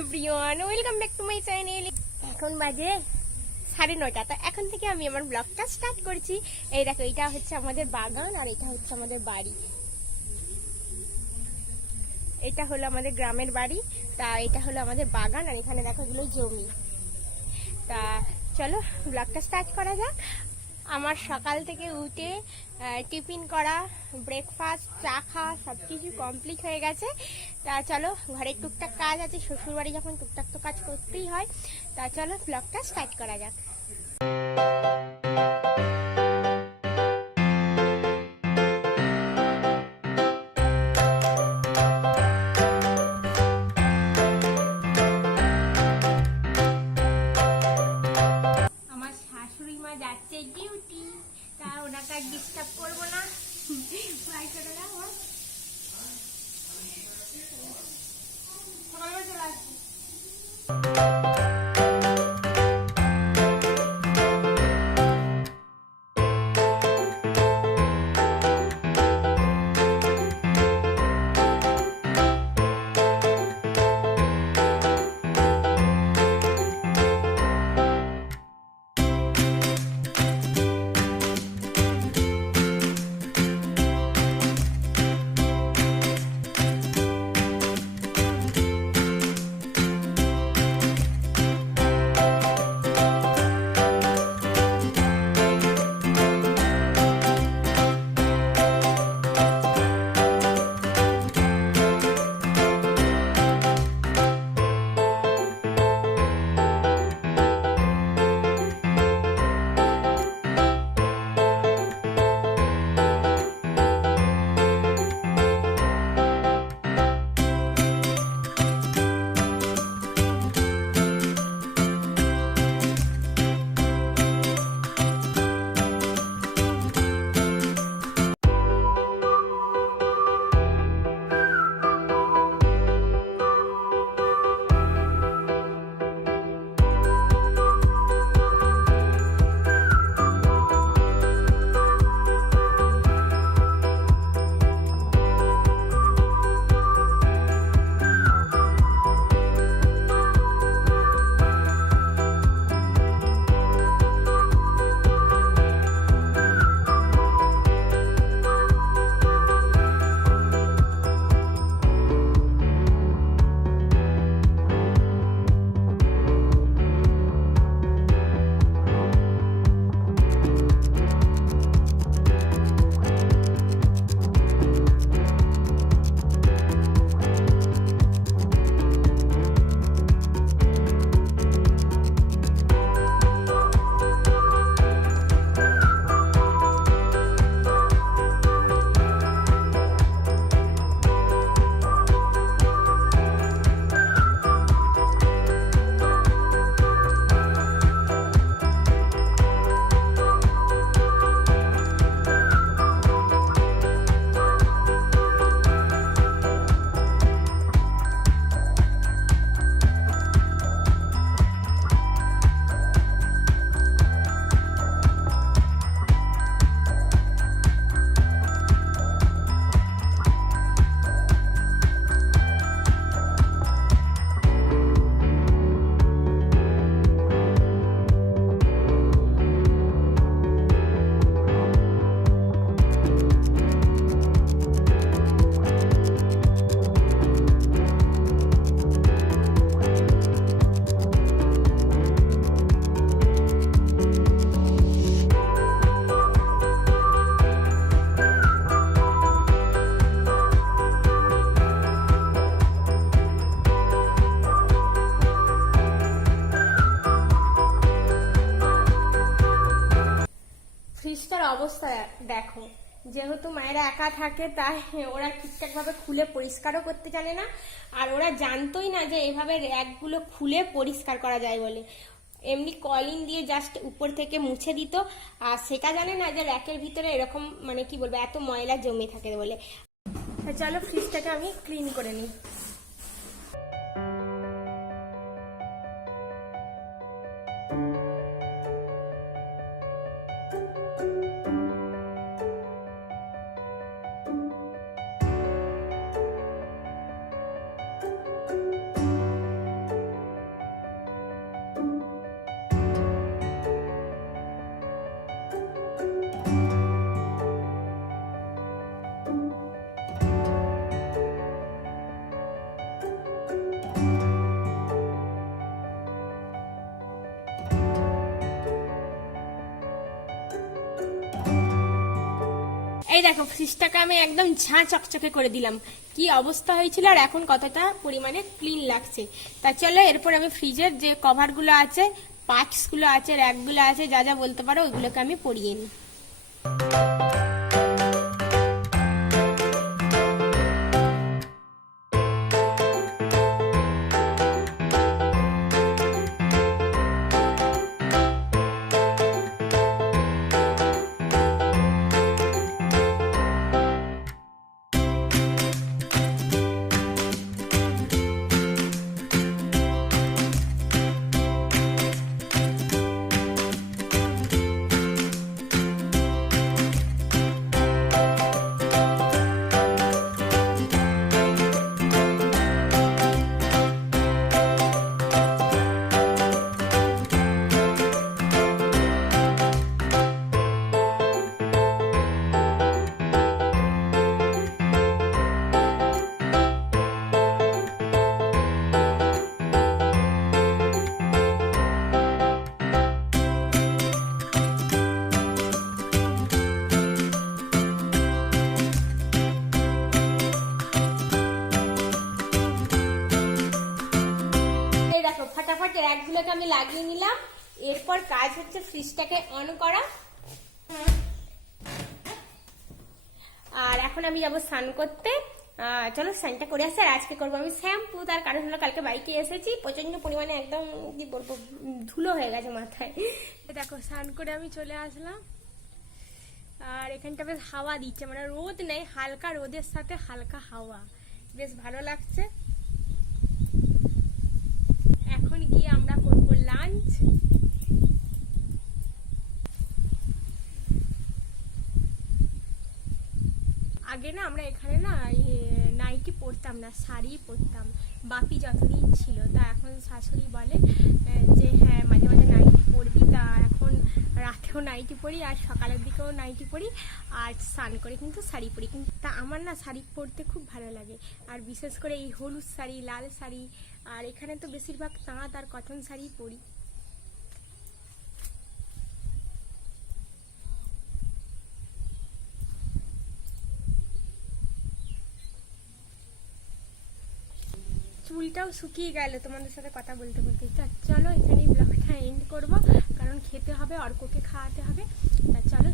Everyone, welcome back to my channel. এখন বাজে 9:30। তো এখন থেকে আমি আমার ব্লগটা স্টার্ট করছি। এই দেখো, এটা হচ্ছে আমাদের বাগান আর এটা হচ্ছে আমাদের বাড়ি। এটা হলো আমাদের গ্রামের বাড়ি, তা এটা হলো আমাদের বাগান, আর এখানে দেখো এগুলো জমি। তা চলো ব্লগটা স্টার্ট করা যাক। আমার সকাল থেকে উঠে টিফিন করা, ব্রেকফাস্ট, চা খাওয়া সব কিছু কমপ্লিট হয়ে গেছে। তা চলো, ঘরে টুকটাক কাজ আছে, শ্বশুরবাড়ি যখন টুকটাক তো কাজ করতেই হয়। তা চলো ব্লগটা স্টার্ট করা যাক। আমার শাশুড়ি মা যাচ্ছে ডিউটি, তা ওনাকে আর ডিস্টার্ব করবো না। বাই করে দাও। সকালবেলা চলে আসছি। ফ্রিজটার অবস্থা দেখো। যেহেতু মায়েরা একা থাকে, তাই ওরা ঠিকঠাক ভাবে খুলে পরিষ্কারও করতে জানে না, আর ওরা জানতোই না যে এভাবে র্যাকগুলো খুলে পরিষ্কার করা যায় বলে। এমনি কলিং দিয়ে জাস্ট উপর থেকে মুছে দিত, আর সেটা জানে না যে র্যাকের ভিতরে এরকম মানে কি বলবো এত ময়লা জমে থাকে বলে। চলো ফ্রিজটাকে আমি ক্লিন করে নিই। এই দেখো ফ্রিজটাকে আমি একদম ঝাঁ চকচকে করে দিলাম, কি অবস্থা হয়েছিল আর এখন কতটা পরিমাণে ক্লিন লাগছে। তা চলো এরপর আমি ফ্রিজের যে কভারগুলো আছে, পার্টসগুলো আছে, র্যাকগুলো আছে, যা যা বলতে পারো ওইগুলোকে আমি পরিয়ে নিই। ফটাফট র্যাকগুলোকে আমি লাগিয়ে নিলাম। এরপর কাজ হচ্ছে ফ্রিজটাকে অন করা। আর এখন আমি যাবো স্নান করতে। চলো স্নানটা করে আসি। আর আজকে করবো আমি শ্যাম্পু। তার কারণ হলো কালকে বাইকে এসেছি, প্রচন্ড পরিমাণে একদম কি বলবো ধুলো হয়ে গেছে মাথায়। দেখো স্নান করে আমি চলে আসলাম। আর এখানটা বেশ হাওয়া দিচ্ছে, মানে রোদ নেই, হালকা রোদের সাথে হালকা হাওয়া, বেশ ভালো লাগছে। এখন গিয়ে আমরা করবো লাঞ্চ। আগে না আমরা এখানে না নাইটি পরতাম না, শাড়ি পরতাম, বাপি যতদিন ছিল। তা এখন শাশুড়ি বলে যে হ্যাঁ মাঝে মাঝে নাইটি পরবি। তা এখন রাতেও নাইটি পরি আর সকালের দিকেও নাইটি পরি, আর স্নান করে কিন্তু শাড়ি পরি। কিন্তু তা আমার না শাড়ি পরতে খুব ভালো লাগে, আর বিশেষ করে এই হলুদ শাড়ি, লাল শাড়ি, আর এখানে তো বেশিরভাগ তাঁত আর কটন শাড়ি পরি। চুলটাও শুকিয়ে গেল তোমাদের সাথে কথা বলতে বলতে। চলো এখানেই ব্লগটা এন্ড করবো, কারণ খেতে হবে, অর্ককে খাওয়াতে হবে। তা চলো।